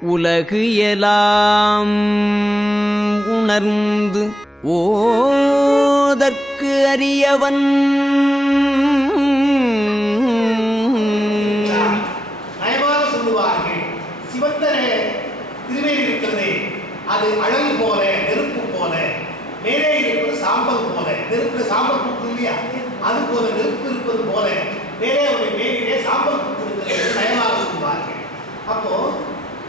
உலகு எலாம் உணர்ந்து ஓதற்கு அறியவன்.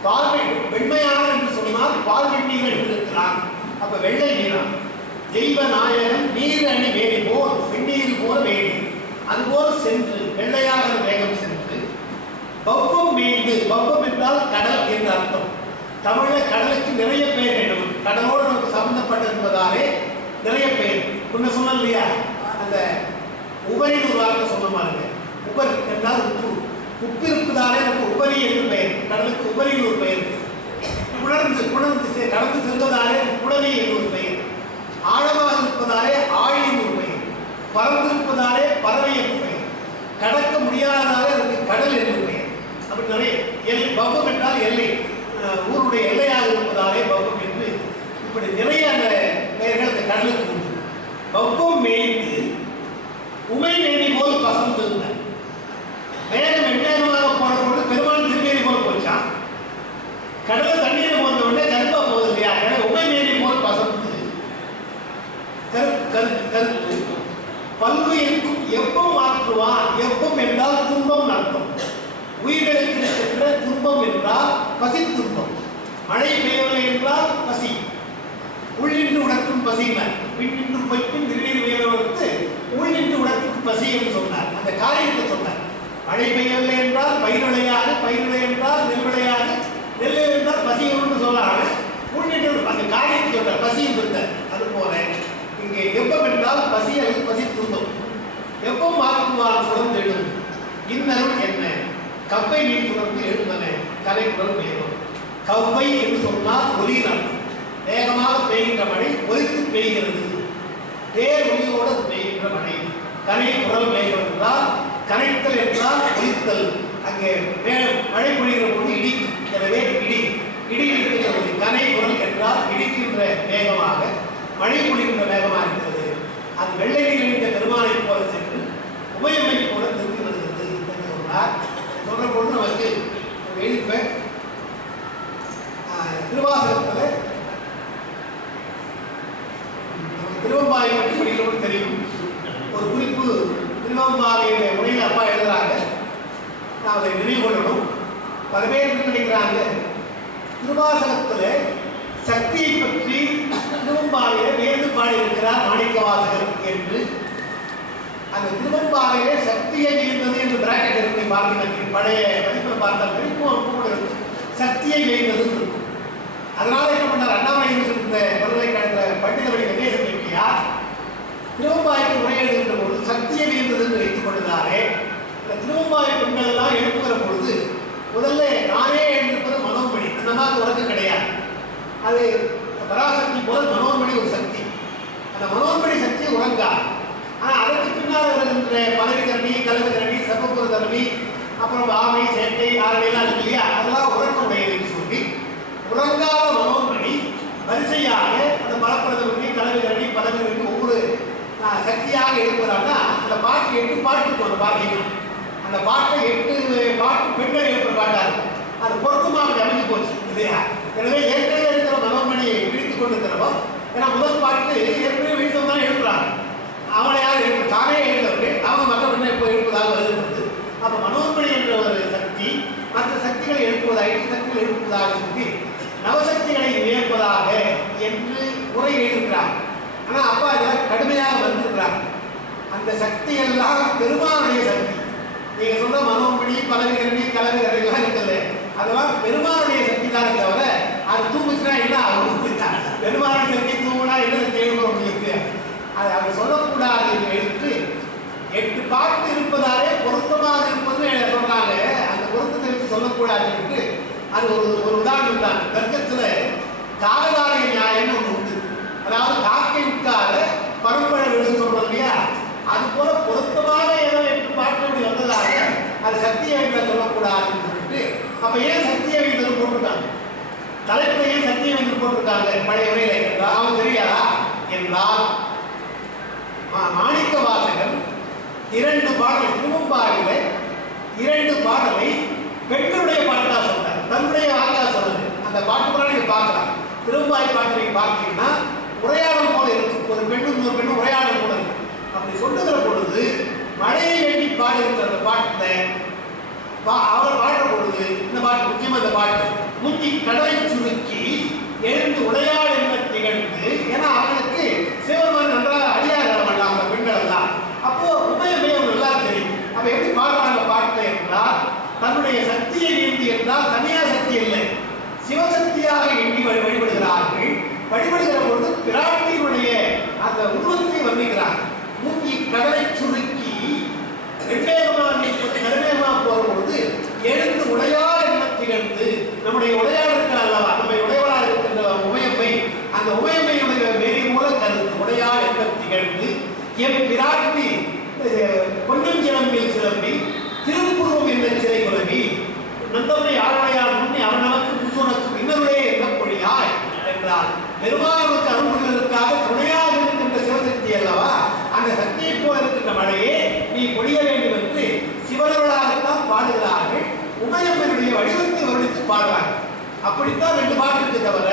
பால்வெ வெண்மையான என்று சொன்னால் பால் வெண்ணீர்கள் இருக்கிறான் அப்ப வெள்ளை நீரம் தெய்வ நாயகன் நீர் அணி வேலி போல் வெந்நீர் போல வேலி. அதுபோல் சென்று வெள்ளையாக வேகம் சென்று பவ்வம் மீது பவ்வம் என்றால் கடல் என்று அர்த்தம். தமிழ்ல கடலுக்கு நிறைய பெயர் வேண்டும். கடலோடு நமக்கு சம்பந்தப்பட்டிருப்பதாலே நிறைய பெயர் முன்ன சொன்ன இல்லையா அந்த உபரி ஒரு வார்த்தை சொன்ன மாதிரி. உபர் என்றால் உப்பு. உப்பு இருப்பதாலே நமக்கு உபரி என்று பெயர் கடலுக்கு உபரின்னு ஒரு பெயர் இருக்கு. உணர்ந்து உணர்ந்து செ- கடந்து செல்வதாலே புலவி என்று பெயர். ஆழமாக இருப்பதாலே ஆழி என்று ஒரு பெயர். பறந்திருப்பதாலே பறவை என்று பெயர். கடக்க முடியாததாலே அதுக்கு கடல் என்று பெயர். அப்படி நிறைய எல்லை பவம் என்றால் எல்லை. ஊருடைய எல்லையாக இருப்பதாலே பவம் என்று இப்படி நிறைய அந்த பெயர்கள் அந்த கடலுக்கு உண்டு. பவம் மேய்ந்து உமை மேனி போல் பசந்து இருந்தார் வேகம் வெண்மையாக போன பொழுது பெருமாள் திருமேனி போல் போச்சான் கடல் தண்ணீர் போன உடனே கருப்பா போகுது இல்லையா எனவே உமை மேனி போல் பசந்து கருப்பு கருப்பு கருப்பு பல்வு இருக்கும் எப்பம் மாற்றுவான் எப்பம் என்றால் துன்பம் அர்த்தம் உயிர்களுக்கு இருக்கின்ற துன்பம் என்றால் பசி துன்பம் மழை பெய்யவில்லை என்றால் பசி உள்ளின்று உணர்த்தும் பசிமை பின்னின்று பைப்பின் திருநீர் வேலவர்த்து உள்ளின்று உணர்த்தும் பசி என்று சொன்னார் அந்த காரியத்தை சொன்னார் மழை பெய்யவில்லை என்றால் பயிர் விளையாது பயிர் விளை என்றால் நெல் விளையாது நெல் என்றால் பசி என்று சொல்லாம உள்ளின்று அந்த காரியத்தை சொன்னார் அது போல இங்கே எப்பம் என்றால் பசி அல்லது பசி துன்பம் எப்பம் மாற்றுவார் குணம் தேடும். இன்னருள் என்ன? கப்பை நீர் சுரந்து எழுந்தன கலை குரல் வேகம். கவ்வை என்று சொன்னால் ஒலி வேகமாக பெய்கின்ற மழை ஒலித்து பெய்கிறது. பேர் ஒலியோடு பெய்கின்ற மழை. கனை குரல் வேகம் என்றால் கனைத்தல் என்றால் ஒலித்தல். அங்கே மே- மழை பொழிகிற பொழுது இடிக்கும் எனவே இடி இடி இருக்கின்ற ஒலி கனை குரல் என்றால் இடிக்கின்ற வேகமாக மழை பொழிகின்ற வேகமாக இருக்கிறது. அது வெள்ளை நீர் இணைந்த பெருமானை போல சென்று உபயமை போல திரும்பி வருகிறது என்று சொன்னார். சொல்ற பொழுது நமக்கு எழுப்ப திருவாசகத்தில் திருவம்பாவை பற்றி படிக்கிறவங்க தெரியும். ஒரு குறிப்பு திருவம்பாவையுடைய உரையில் அப்பா எழுதுறாங்க. நாம் அதை நினைவு கொள்ளணும். பல பேர் நினைக்கிறாங்க. திருவாசகத்தில் சக்தியை பற்றி திருவம்பாவையில வேறு பாடியிருக்கிறார் மாணிக்கவாசகர் என்று. அந்த திருவம்பாவையிலே சக்தியை இருந்தது என்று பிராக்கெட் இருக்கு பார்த்தீங்க பழைய பதிப்பில் பார்த்தால் திருப்பூர் கூட இருக்கு. சக்தியை வேண்டது இருக்கும் அதனால என்ன பண்ணார்? அண்ணாமலை இருந்த பல்கலைக்கழகத்தில் பண்டித வழி கணேசன் செட்டியார் திருவம்பாய்க்கு உரையாடுகின்ற போது சக்தியை வேண்டது என்று வைத்துக் கொண்டதாலே இந்த திருவம்பாய் பெண்கள் எல்லாம் எழுப்புகிற பொழுது முதல்ல நானே எழுந்திருப்பது மனோன்மணி அந்த மாதிரி உறக்கம் கிடையாது அது பராசக்தி போல மனோன்மணி ஒரு சக்தி. அந்த மனோன்மணி சக்தி உறங்கா. ஆனால் அதற்கு பின்னால் வருகின்ற பதவி தரணி கலவு தரணி சர்வபுர தரணி அப்புறம் ஆமை சேட்டை ஆரணையெல்லாம் இருக்கு இல்லையா? அதெல்லாம் உறக்க உடையது சொல்லி உறங்காத மனோன்மணி வரிசையாக அந்த மலப்பிரதமணி கலவு தரணி பதவி தரணி ஒவ்வொரு சக்தியாக எழுப்புறாங்கன்னா அந்த பாட்டு எட்டு பாட்டு போகிற அந்த அந்த பாட்டை எட்டு பாட்டு பெண்கள் எழுப்புற பாட்டா அது. பொருத்தமாக அப்படி அமைஞ்சு போச்சு இல்லையா? எனவே ஏற்கனவே பிடித்துக் ஏன்னா முதல் பாட்டு ஏற்கனவே வீட்டில் தான் எழுப்புறாங்க. அவளை யார் எழுப்பு? தானே எழுந்தவர்கள் அவங்க மற்ற பெண்ணை இப்போ எழுப்புவதாக வருகிறது? அப்போ மனோன்மணி என்ற ஒரு சக்தி மற்ற சக்திகளை எழுப்புவதாக எட்டு சக்திகளை எழுப்புவதாக சொல்லி நவசக்திகளை வியப்பதாக என்று உரை எழுதுகிறார். ஆனால் அப்பா இதெல்லாம் கடுமையாக வந்திருக்கிறார் அந்த சக்தி எல்லாம் பெருமானுடைய சக்தி. நீங்க சொன்ன மனோன்மணி பலவிகரணி கலவிகரணிலாம் இருக்குது அதெல்லாம் பெருமானுடைய சக்தி தான் தவிர அது தூங்குச்சுன்னா என்ன ஆகும் பெருமானுடைய சக்தி என்ன தேவை உங்களுக்கு? அதை அவர் சொல்லக்கூடாது என்று எட்டு பாட்டு இருப்பதாலே பொருத்தமாக இருப்பது சொன்னாங்க. அந்த பொருத்தத்தை வச்சு சொல்லக்கூடாது என்று அது ஒரு ஒரு உதாரணம் தான். தர்க்கத்தில் காலகால நியாயம்னு ஒன்று உண்டு. அதாவது காக்கை உட்கார பரம்பரை விழுந்து சொல்றோம் இல்லையா? அது போல பொருத்தமாக ஏதோ எட்டு பாட்டு அப்படி வந்ததாக அது சக்தியை சொல்லக்கூடாதுன்னு சொல்லிட்டு அப்ப ஏன் போட்டிருக்காங்க. பழைய உரையில என்றால் அவன் தெரியாதா? என்றால் மாணிக்க வாசகர் இரண்டு பாடல் திருவம்பாவில இரண்டு பாடலை பெண்களுடைய பாட்டா சொன்னார் தன்னுடைய வாக்கா சொன்னது அந்த பாட்டு கூட நீங்க பார்க்கலாம். திரும்பாய் பாட்டு நீங்க பார்த்தீங்கன்னா உரையாடல் போல இருக்கும் ஒரு பெண்ணும் ஒரு பெண்ணும் உரையாடல் போல இருக்கும் அப்படி சொல்லுகிற பொழுது மழையை வெட்டி பாடுகின்ற அந்த பாட்டுல அவர் பாடுற பொழுது இந்த பாட்டு முக்கியமா இந்த பாட்டு முக்கி கடலை சுருக்கி எழுந்து உடையாள் என்ன திகழ்ந்து ஏன்னா அவனுக்கு சிவபெருமான் நன்றாக அடியார்கள் அந்த பெண்கள் அப்போ உண்மையுமே அவங்க நல்லா தெரியும். அவன் எப்படி பாடுறாங்க பாட்டு என்றால் தன்னுடைய சக்தியை நீந்தி என்றால் தனியார் சக்தி இல்லை. சிவசக்தியாக எண்ணி வழிபடுகிறார்கள். வழிபடுகிற பொழுது பிராட்டியுடைய அந்த உருவத்தை வர்ணிக்கிறார்கள் முக்கி கடலை சுருக்கி வெவ்வேறுமான கருவேகமாக போற பொழுது எழுந்து உடையாள் என்ன திகழ்ந்து நம்முடைய உடையாள் இருக்கிற அல்லவா நம்ம உடையவளாக இருக்கின்ற உமையம்மை அந்த உமையம்மையுடைய மேரி மூல கருத்து உடையாள் என்ன திகழ்ந்து என் பிராட்டி அஹ், பொன்னும் சிலம்பில் சிலம்பி திருப்புருவம் என்ற சிறை குலவி நந்தவனை ஆளுடையார் முன்னே அவன் நமக்கு புதுனக்கு இன்னருடைய எண்ணப்பொழியாய் என்றார் பெருமாளுக்கு அருள்களுக்காக துணையாக இருக்கின்ற சிவசக்தி அல்லவா அந்த சக்தியை போல இருக்கின்ற மழையே நீ பொழிய வேண்டும் என்று சிவனவர்களாகத்தான் பாடுகிறார்கள் உமையம்மனுடைய வடிவத்தை வருணித்து பாடுறாங்க அப்படித்தான் ரெண்டு பாட்டு இருக்கு தவிர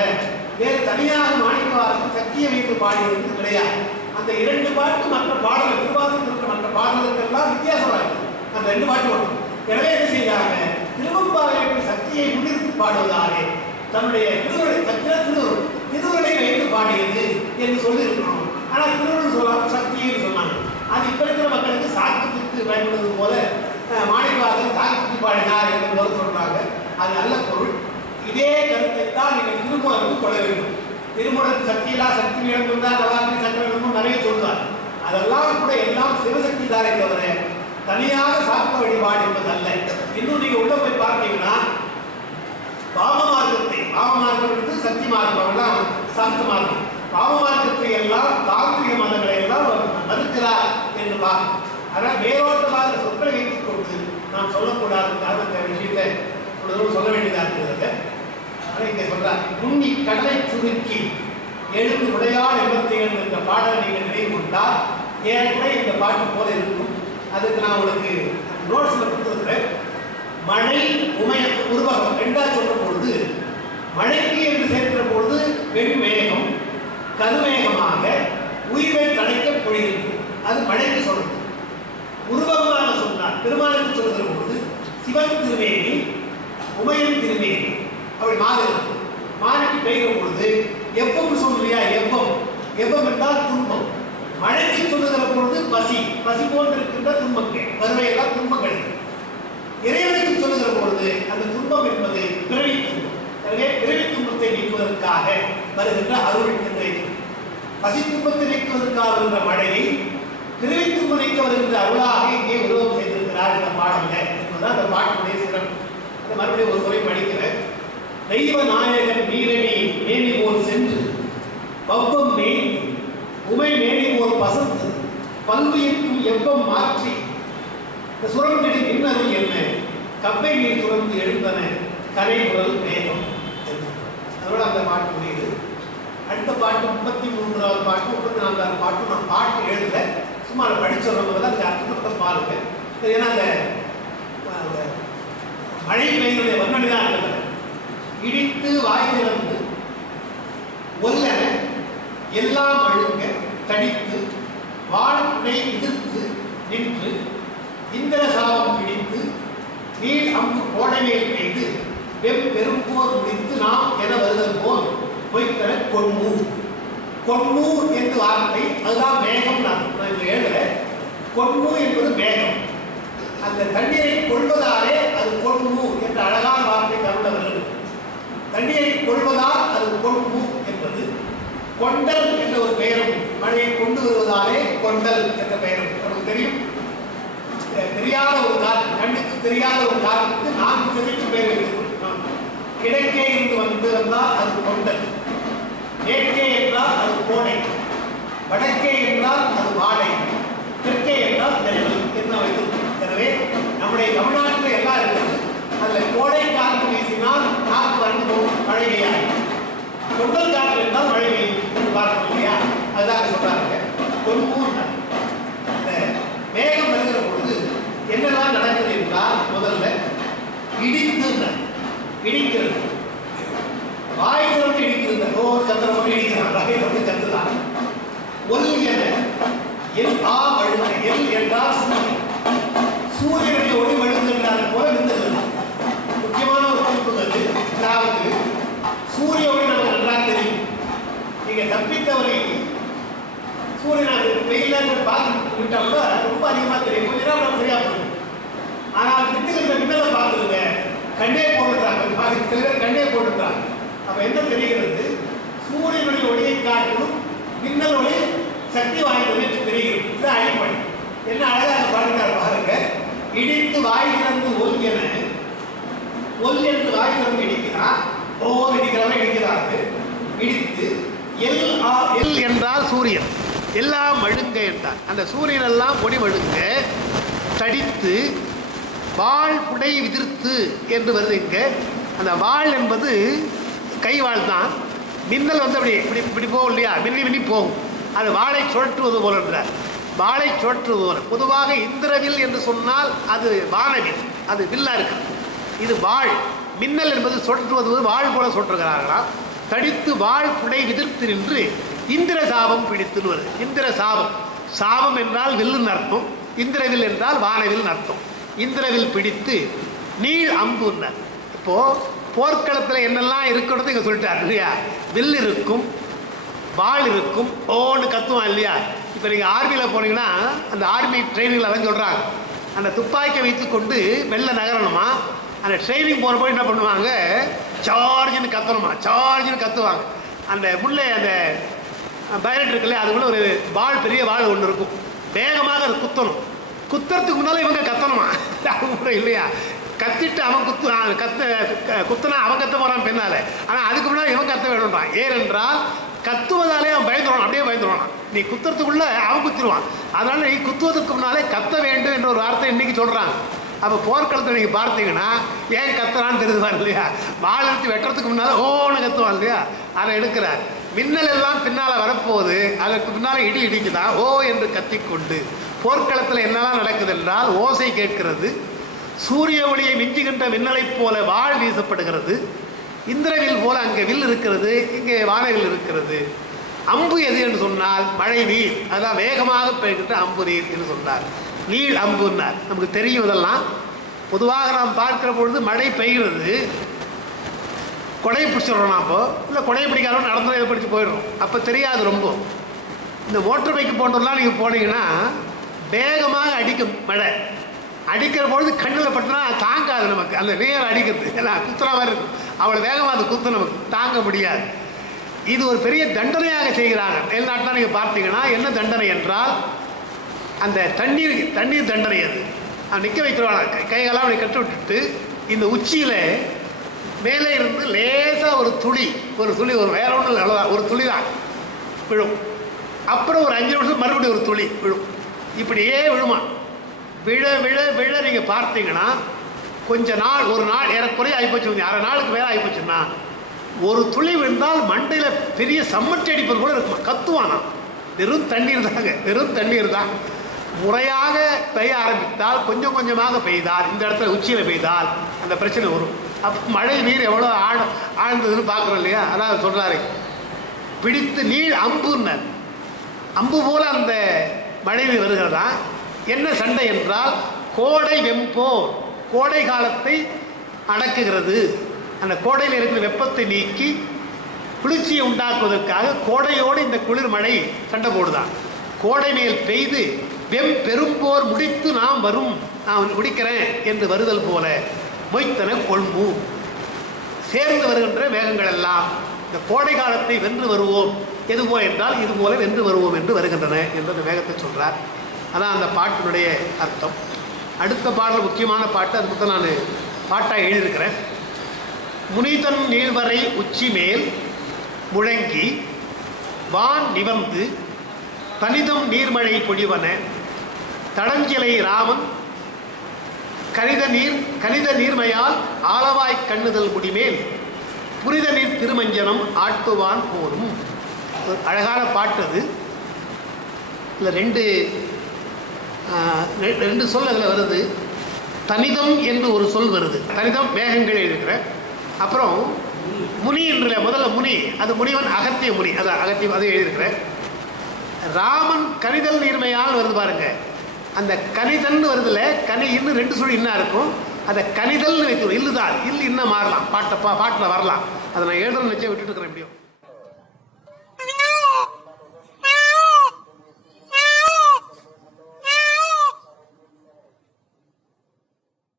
வேறு தனியாக மாணிக்கவாசன் சக்தியை வைத்து பாடியது கிடையாது. அந்த இரண்டு பாட்டு மற்ற பாடல்கள் திருவாசகம் இருக்கிற மற்ற பாடல்களுக்கெல்லாம் வித்தியாசம் ஆகும் அந்த ரெண்டு பாட்டு ஒன்று எனவே என்ன செய்தாங்க? திருவம்பாவிற்கு சக்தியை முன்னிறுத்தி பாடுவதாலே தன்னுடைய திருவுரை தத்திர திருவுரை திருவருளை வைத்து பாடியது என்று சொல்லியிருக்கணும் ஆனால் திருவருள் சொல்லாம சக்தியை சொன்னாங்க அது இப்ப இருக்கிற மக்களுக்கு சாக்கத்துக்கு பயன்படுவது போல அஹ், மாணிக்கவாசன் சாக்கத்துக்கு பாடினார் என்ற போல சொல்றாங்க அது நல்ல பொருள் இதே கருத்தை தான் நீங்கள் திருமூலத்துக்கு கொள்ள வேண்டும் திருமூலத்து சக்தி வேண்டும் தான் நவாக்கு நிறைய சொல்றார் அதெல்லாம் கூட எல்லாம் சிவசக்தி தானே தவிர தனியாக சாக்க வழிபாடு என்பது அல்ல இன்னும் நீங்க உள்ள போய் பார்த்தீங்கன்னா பாவ மார்க்கத்தை பாவ மார்க்கம் சக்தி மார்க்கம் எல்லாம் சாந்த மார்க்கம். பாவ மார்க்கத்தை எல்லாம் தாந்திரிக மதங்களை எல்லாம் மறுக்கிறார் என்று பார்க்கும் ஆனால் மேலோட்டமாக சொற்களை வைத்துக் கொண்டு நாம் சொல்லக்கூடாதுக்காக இந்த விஷயத்தை சொல்ல வேண்டியதாக இருக்கிறது. ஆனால் இங்கே சொல்றார் முன்னி கடலை சுருக்கி எழுந்து எழுபத்தி ஏழு என்ற பாடலை நீங்கள் நினைவு கொண்டால் ஏற்கனவே இந்த பாட்டு போல இருக்கும்? அதுக்கு நான் உங்களுக்கு நோட்ஸில் கொடுத்துருக்கிறேன் மழை உமய உருவகம் ரெண்டாக சொல்லும் பொழுது மழைக்கு என்று சேர்க்கிற பொழுது வெண்மேகம் கருமேகமாக உயிரை தடைக்க பொழிகிறது. அது மழைக்கு சொல்றது. உருவகமாக சொன்னார் பெருமாளுக்கு சொல்கிற பொழுது சிவன் திருமேனி உமையன் திருமேனி அப்படி மாறு மாறிக்கு பெய்கிற பொழுது எப்பம் சொல்றியா எப்பம்? எப்பம் என்றால் துன்பம். மழைக்கு சொல்லுகிற பொழுது பசி. பசி போன்றிருக்கின்ற துன்பங்கள். வறுமையெல்லாம் துன்பங்கள். இறைவனுக்கு சொல்லுகிற பொழுது அந்த துன்பம் என்பது பிறவி துன்பம். எனவே பிறவி துன்பத்தை நீக்குவதற்காக வருகின்ற அருள் என்று பசி துன்பத்தை நீக்குவதற்காக வருகின்ற மழையை பிறவி துன்பம் நீக்க வருகின்ற அருளாக இங்கே உருவம் செய்திருக்கிறார் இந்த பாடல்கள் என்பதுதான் அந்த பாட்டுடைய சிறப்பு. மறுபடியும் ஒரு முறை படிக்கிறேன். தெய்வ நாயகன் வீரணி மேனி போல் சென்று பவ்வம் மேனி உமை மேனி போல் பசந்து பல்வியக்கும் எவ்வம் மாற்றி இந்த சுரங்கடி இன்னது என்ன? கப்பை நீர் சுரந்து எழுந்தன கரை குரல் வேகம் அதோட அந்த பாட்டு புரியுது அடுத்த பாட்டு முப்பத்தி மூன்றாவது பாட்டு முப்பத்தி நான்காவது பாட்டு நான் பாட்டு எழுதல. சும்மா அதை படிச்சு தான் அந்த அர்த்தத்தை பாருங்க. ஏன்னா அந்த மழை பெய்யுடைய வர்ணனை தான் இருக்கிறது விட்டு வாய் திறந்து ஒல்ல எல்லாம் அழுங்க தடித்து வாழ்க்கை எதிர்த்து நின்று இந்திர சாபம் பிடித்து நீள் அம்பு கோடைமேல் பெய்து வெம் பெரும்போர் முடித்து நாம் என வருதல் போல் பொய்த்தர கொண்ணூர் கொண்ணூர் என்று வார்த்தை அதுதான் மேகம் நான் எழுதல. கொன்மு என்பது மேகம். அந்த தண்ணீரை கொள்வதாலே அது கொன்மு என்ற அழகான வார்த்தை தமிழ கண்ணியை கொள்வதால் அது கொண்டு என்பது. கொண்டல் என்ற ஒரு பெயரும் மழையை கொண்டு வருவதாலே கொண்டல் என்ற பெயரும். நமக்கு தெரியும். தெரியாத ஒரு காற்று கண்ணுக்கு தெரியாத ஒரு காற்றுக்கு நான்கு திசைக்கு பெயர் வைத்திருக்கிறோம் கிழக்கே இருந்து வந்து வந்தால் அது கொண்டல். மேற்கே என்றால் அது கோடை. வடக்கே என்றால் அது வாடை. தெற்கே என்றால் தென்றல் என்ன வைத்திருக்கிறோம் எனவே நம்முடைய தமிழ்நாட்டில் எல்லாம் இருக்கிறது அதில் கொண்டல் காற்று இருந்தால் மழை பெய்யும். பார்க்கணும் இல்லையா? அதுதான் சொல்றாங்க. ஒரு கூட்டம் மேகம் வருகிற பொழுது என்னெல்லாம் நடக்குது என்றால் முதல்ல இடித்து இடிக்கிறது. வாய் திறந்து இடிக்கிறது. ஓ சந்திரமொழி இடித்து வாய் திறந்து ஒல் என வாய் திறந்து இடிக்கிறார் ஒவ்வொரு இடிக்கிறவன் இடிக்கிறார்கள் இடித்து எல் ஆ எல் என்றால் சூரியன். எல்லாம் மழுங்க என்றார் அந்த சூரியன் எல்லாம் பொடி மழுங்க தடித்து வாள் புடை விதிர்த்து என்று வருது இங்கே. அந்த வாள் என்பது கைவாள் தான். மின்னல் வந்து அப்படி இப்படி இப்படி போகும் இல்லையா? மின்னி மின்னி போகும். அது வாழை சுழற்றுவது போல என்றார். வாளை சுழற்றுவது போல பொதுவாக இந்திரவில் என்று சொன்னால் அது வானவில் அது வில்லா இருக்கு இது வாள். மின்னல் என்பது சுழற்றுவது வாழ் வாள் போல சுற்றுகிறார்களாம் தடித்து வாழ் புடை விதிர்த்து நின்று இந்திர சாபம் பிடித்துன்னு வருது. இந்திர சாபம். சாபம் என்றால் வில்லுன்னு அர்த்தம். இந்திரவில் என்றால் வானவில் அர்த்தம். இந்திரவில் பிடித்து நீள் அம்புன்னர். இப்போ போர்க்களத்தில் என்னெல்லாம் இருக்கிறது இங்கே சொல்லிட்டார் இல்லையா? வில் இருக்கும் வாள் இருக்கும் ஓன்னு கத்துவான் இல்லையா? இப்போ நீங்கள் ஆர்மியில் போனீங்கன்னா அந்த ஆர்மி ட்ரைனிங்கில் அதான் சொல்கிறாங்க அந்த துப்பாக்கியை வைத்து கொண்டு வெளில நகரணுமா? அந்த ட்ரைனிங் போகிறப்போ என்ன பண்ணுவாங்க? சார்ஜ்னு கத்தணுமா? சார்ஜ்னு கத்துவாங்க. அந்த முள்ளே அந்த பைலட் இருக்குல்ல அதுக்குள்ள ஒரு பால் பெரிய வாள் ஒன்று இருக்கும். வேகமாக அது குத்தணும். குத்துறதுக்கு முன்னால் இவங்க கத்தணுமா? அவங்க இல்லையா? கத்திட்டு அவன் குத்து கத்த குத்துனா அவன் கத்த போகிறான் பின்னால். ஆனால் அதுக்கு முன்னாடி இவன் கத்த வேணும்ன்றான். ஏனென்றால் கத்துவதாலே அவன் பயந்துருவான் அப்படியே பயந்துருவான். நீ குத்துறதுக்குள்ள அவன் குத்திடுவான் அதனால நீ குத்துவதற்கு முன்னாலே கத்த வேண்டும் என்ற ஒரு வார்த்தை இன்னைக்கு சொல்கிறாங்க அப்போ போர்க்களத்தை நீங்கள் பார்த்தீங்கன்னா ஏன் கத்துறான்னு தெரியுதுவான் இல்லையா? வாள் எடுத்து வெட்டுறதுக்கு முன்னால் ஓன்னு கத்துவான் இல்லையா? அதை எடுக்கிறார். மின்னல் எல்லாம் பின்னால் வரப்போகுது. அதற்கு பின்னால் இடி இடிக்குதா? ஓ என்று கத்திக்கொண்டு போர்க்களத்தில் என்னெல்லாம் நடக்குது என்றால் ஓசை கேட்கிறது சூரிய ஒளியை மிஞ்சுகின்ற மின்னலைப் போல வாழ் வீசப்படுகிறது இந்திரவில் போல அங்கே வில் இருக்கிறது இங்கே வானவில் இருக்கிறது. அம்பு எது என்று சொன்னால் மழை நீர். அதான் வேகமாக பெய்கின்ற அம்பு நீர் என்று சொன்னார். நீர் அம்புன்னார். நமக்கு தெரியும் இதெல்லாம். பொதுவாக நாம் பார்க்கிற பொழுது மழை பெய்கிறது. கொடை பிடிச்சிடுறோம் நாம். இப்போ இல்லை கொடை பிடிக்காதவங்க நடந்து இதை பிடிச்சி போயிடுறோம். அப்போ தெரியாது ரொம்ப. இந்த மோட்டர் பைக்கு போன்றதெல்லாம் நீங்கள் போனீங்கன்னா வேகமாக அடிக்கும் மழை. அடிக்கிற பொழுது கண்ணில் பட்டுனா தாங்காது நமக்கு. அந்த நேரம் அடிக்கிறது. ஏன்னா குத்துற மாதிரி இருக்கும். அவ்வளோ வேகமாக அது குத்து நமக்கு. தாங்க முடியாது. இது ஒரு பெரிய தண்டனையாக செய்கிறாங்க மேல்நாட்டில் நீங்கள் பார்த்தீங்கன்னா என்ன தண்டனை என்றால் அந்த தண்ணீர் தண்ணீர் தண்டனை அது. நிற்க வைக்கிறவாங்க கைகளாக அப்படி கட்டு விட்டுட்டு இந்த உச்சியில் மேலே இருந்து லேசாக ஒரு துளி ஒரு துளி ஒரு வேற ஒன்றும் இல்லை அவ்வளோதான் ஒரு துளி தான் விழும். அப்புறம் ஒரு அஞ்சு நிமிஷம் மறுபடியும் ஒரு துளி விழும். இப்படியே விழுமா. விழ விழ விழ நீங்கள் பார்த்தீங்கன்னா கொஞ்ச நாள் ஒரு நாள் ஏறக்குறைய ஆகிப்போச்சு அரை நாளுக்கு மேலே ஆகிப்போச்சுன்னா ஒரு துளி விழுந்தால் மண்டையில் பெரிய சம்மட்டி அடிப்பது கூட இருக்கும்? கத்துவானா? வெறும் தண்ணீர் தாங்க வெறும் தண்ணீர் தான். முறையாக பெய்ய ஆரம்பித்தால் கொஞ்சம் கொஞ்சமாக பெய்தால் இந்த இடத்துல உச்சியில் பெய்தால் அந்த பிரச்சனை வரும். அப்போ மழை நீர் எவ்வளோ ஆழ ஆழ்ந்ததுன்னு பார்க்குறோம் இல்லையா? அதான் சொல்கிறாரு பிடித்து நீர் அம்புன்னு அம்பு போல் அந்த மழை நீர் வருகிறதா? என்ன சண்டை என்றால் கோடை வெம்போர் கோடை காலத்தை அடக்குகிறது. அந்த கோடையில் இருக்கிற வெப்பத்தை நீக்கி குளிர்ச்சியை உண்டாக்குவதற்காக கோடையோடு இந்த குளிர் மழை சண்டை போடுதான். கோடை மேல் பெய்து வெம் பெரும்போர் முடித்து நாம் வரும். நான் முடிக்கிறேன் என்று வருதல் போல மொய்த்தன கொள்மு சேர்ந்து வருகின்ற வேகங்கள் எல்லாம் இந்த கோடை காலத்தை வென்று வருவோம். எதுவோ என்றால் இது போல வென்று வருவோம் என்று வருகின்றன என்று அந்த வேகத்தை சொல்கிறார் அதான் அந்த பாட்டினுடைய அர்த்தம். அடுத்த பாடல் முக்கியமான பாட்டு அது மட்டும் நான் பாட்டாக எழுதியிருக்கிறேன். முனிதன் நீள்வரை உச்சி மேல் முழங்கி வான் நிவந்து தனிதம் நீர்மழை பொழிவன தடஞ்சிலை ராமன் கனித நீர் கனித நீர்மையால் ஆளவாய் கண்ணுதல் முடிமேல் புனித நீர் திருமஞ்சனம் ஆட்டுவான் போரும் அழகான பாட்டு அது. இல்லை ரெண்டு ரெண்டு சொல் அதில் வருது. தனிதம் என்று ஒரு சொல் வருது. தனிதம் மேகங்கள் இருக்கிற. அப்புறம் முனி என்று முதல்ல முனி. அது முனிவன் அகத்திய முனி. அதான் அகத்தியம் அதை எழுதியிருக்கிறேன் ராமன் கணிதல் நீர்மையால் வருது பாருங்க. அந்த கனிதல்னு வருதுல கனி இன்னும் ரெண்டு சொல்லி இன்னும் இருக்கும். அதை கணிதல்னு வைக்கணும் இல்லுதான் இல்லு இன்னும் மாறலாம். பாட்டை பா பாட்டில் வரலாம். அதை நான் எழுதுறேன்னு வச்சே விட்டுட்டு இருக்கிறேன் எப்படியும்